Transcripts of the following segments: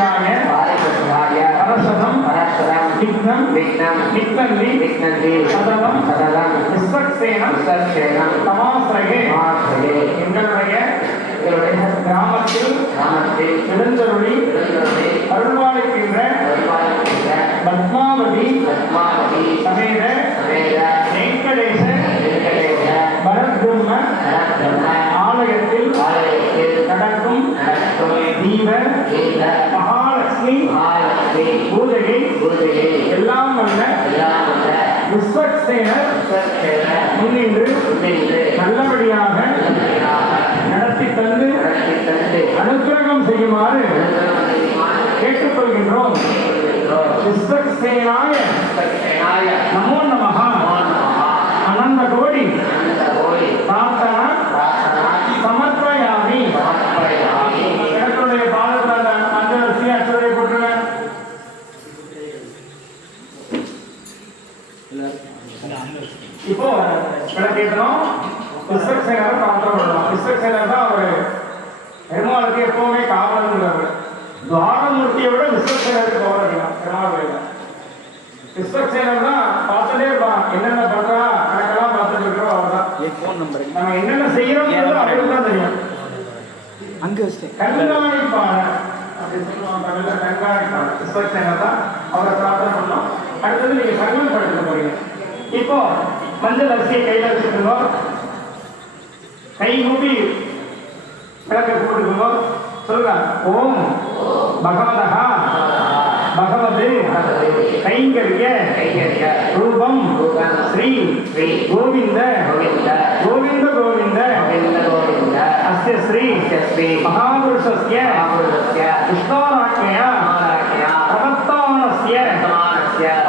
வாரிபுஷாய வாரிபுஷாய பரசதம் பரஸ்பரம் விக்னம் விக்னம் விக்னந்தி விக்னந்தி சதலம் சதலம் விஸ்வக்சேனம் விசர்ஷேனம் தமாசிரயே மாசிரே எங்களுடைய எங்களுடைய கிராமத்தில் கிராமத்தில் எழுந்தருளி எழுந்தருளி அருள்வாளிக்கின்ற வருவாய்க்கின்ற பத்மாவதி பத்மாவதி சமேத சமேத வெங்கடேச வெங்கடேச பரபிரம்ம பரபிரம்ம ஆலயத்தில் ஆலயத்தில் நடக்கும் நடக்கும் தீப எல்லாம் வல்ல எல்லாம் வல்ல விஸ்வக்சேனர் முன்னின்று முன்னின்று நல்லபடியாக நடத்தி தந்து நடத்தி தந்து அனுக்கிரகம் செய்யுமாறு கேட்டுக்கொள்கின்றோம். விஸ்வக்சேனாய நமோ நமஹ. அனந்த கோடி. பிரார்த்தனா இப்போ விளக்கேற்றோம் இஸ்ரக் சேனர் காற்றம் பண்ணலாம் இஸ்ரக் சேனர் தான் அவர் பெருமாளுக்கு எப்பவுமே காவல்ங்கிறவர் துவாரமூர்த்தியை விட இஸ்ரக் சேனருக்கு போராடலாம் பெருமாள் இஸ்ரக் சேனர் தான் பார்த்துட்டே இருப்பான். என்னென்ன பண்றா? கணக்கெல்லாம் பார்த்துட்டு இருக்கிறோம் அவர் நம்பர் நம்ம என்னென்ன செய்யறோம் அவருக்கு தான் தெரியும். அங்க கண்காணிப்பாளர் அப்படின்னு சொல்லுவாங்க தமிழ்ல கண்காணிப்பாளர் இஸ்ரக் சேனர் தான் அவரை பிரார்த்தனை பண்ணோம். அடுத்தது நீங்க இப்போ மஞ்சள் அரிசியை கையில வச்சுக்கோங்க கை மூடி விளக்க போட்டுக்கோங்க சொல்லுங்க. ஓம் பகவதா பகவது. கைங்கரிய ரூபம் ஸ்ரீ கோவிந்த. கோவிந்த கோவிந்த. அஸ்ய ஸ்ரீ மகாபுருஷஸ்ய. விஷ்ணோராஜ்ஞயா பிரவர்த்தமானஸ்ய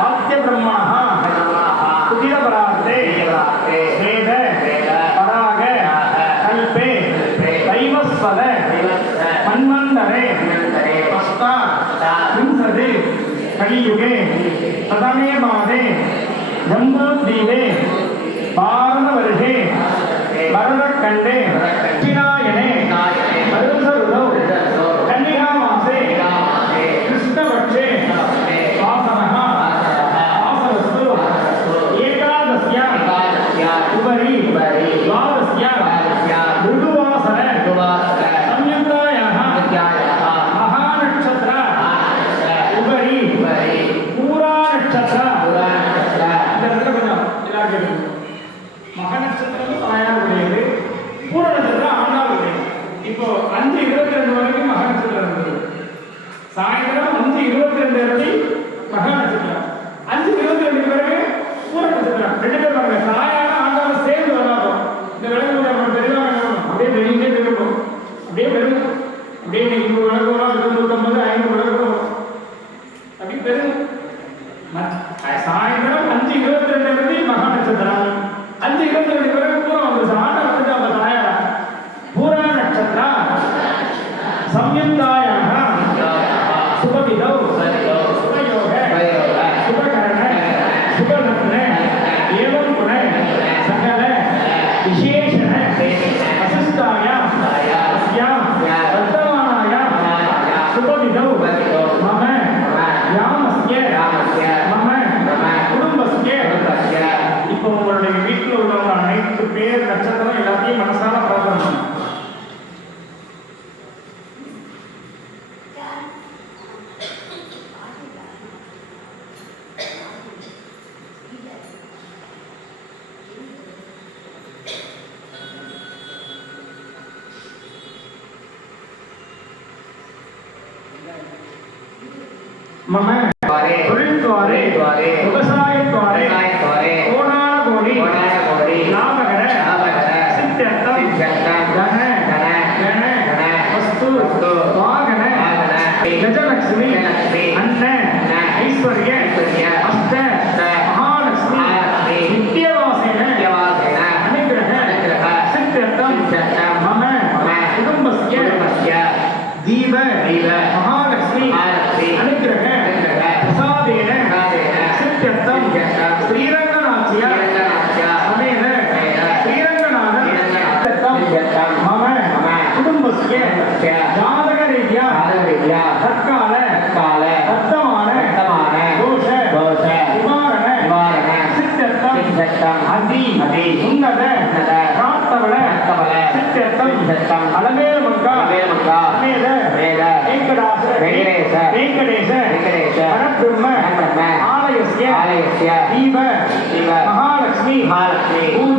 ஆத்ய பிரம்மணः कलियुगे प्रथमे मादे जम्बूद्वीपे भारतवर्षे भरतखण्डे இப்போ அஞ்சு இருபத்தி ரெண்டு வரைக்கும் மகா நட்சத்திரம் இருந்தது. சாயந்தரம் அஞ்சு இருபத்தி ரெண்டு வரைக்கும் மகா நட்சத்திரம் அஞ்சு இருபத்தி ரெண்டு பிறகு பூர நட்சத்திரம் ரெண்டு பேர் பாருங்க. 三兄弟 मम द्वारे। द्वारे। द्वारे। तो ஜாதக ரீதியா தற்கால. கால அர்த்தமான தோஷ. தோஷ. நிவாரண. நிவாரண. சித்தத்தம் சித்தத்தம் அதி. அதி. உன்னத. உன்னத. பிரார்த்தவள. பிரார்த்தவள. சித்தத்தம் சித்தத்தம் அலமே மக்கா அலமே மக்கா வேத வேத வெங்கடாச. வெங்கடேச. வெங்கடேச. வெங்கடேச. ஆலயஸ்ய ஆலயஸ்ய தீப தீப